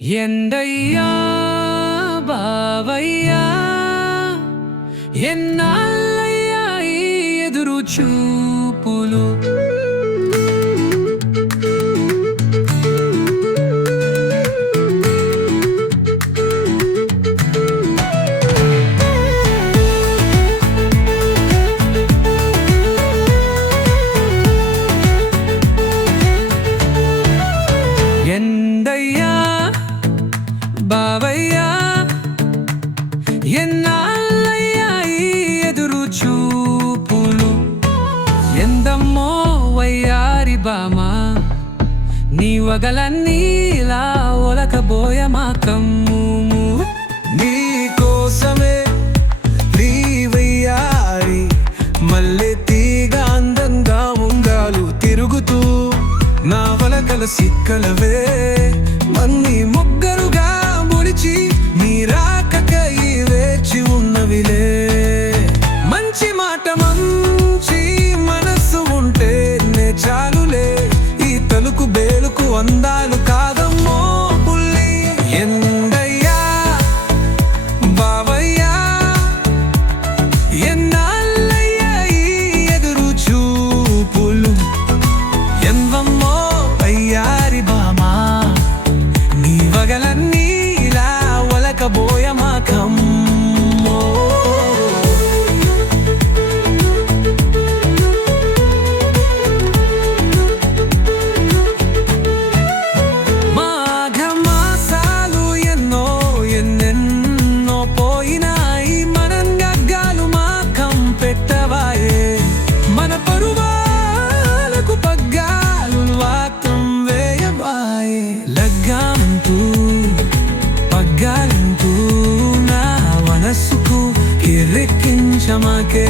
ఎండయ్యా బావయ్యా ఎన్నాళ్ళయ్యా ఈ ఎదురు చూపులు ఎండయ్యా బావయ్యా ఎన్నాళ్ళయ్యా ఈ ఎదురు చూపులు ఎందమ్మో వయ్యారి బామా నీ వగలన్నీలా ఒలకబోయ మా కమ్ము నీ కోసమే నీ వయ్యారి మల్లె తీగ అందంగా ఉంగాలు తిరుగుతూ నా వలకల సిక్కలవే మన్ని ముగ్గరుగా ముడిచి నీ రాకకై వేచి ఉన్నవిలే మంచి మాట మంచి మనస్సు ఉంటే నే చాలులే ఈ తలుకు బేలుకు అందాలు కాదమ్మో పుల్లి ఎండయ్యా బావయ్యా ఎన్నాళ్ళయ్యా ఈ ఎదురు చూపులు ఎందమ్మో వయ్యారి బామా నీ వగలన్నీలా ఒలకబోయ మా కమ్మో మాఘమాసాలు ఎన్నో ఎన్నెన్నో పోయినాయి మనం గగ్గాలు మాకం పెట్టవాయే మన పరువాలకు పగ్గాలు వాతం వేయబాయే లగ్గాంటూ పగ్గాలంటూ నా మనస్సుకు కిరెక్కించమాకే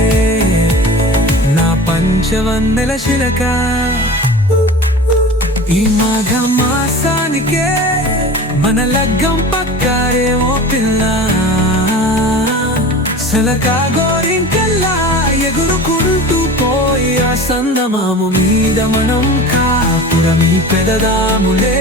నా పంచవన్నెల శిలక ఈ మాఘ మాసానికే మన లగ్గం పక్కారే ఓ పిల్ల సలకా గోరింకల్లా ఎగురుకుంటూ పోయి ఆ సందమాము మీద మనం కాపురమి పెదదాములే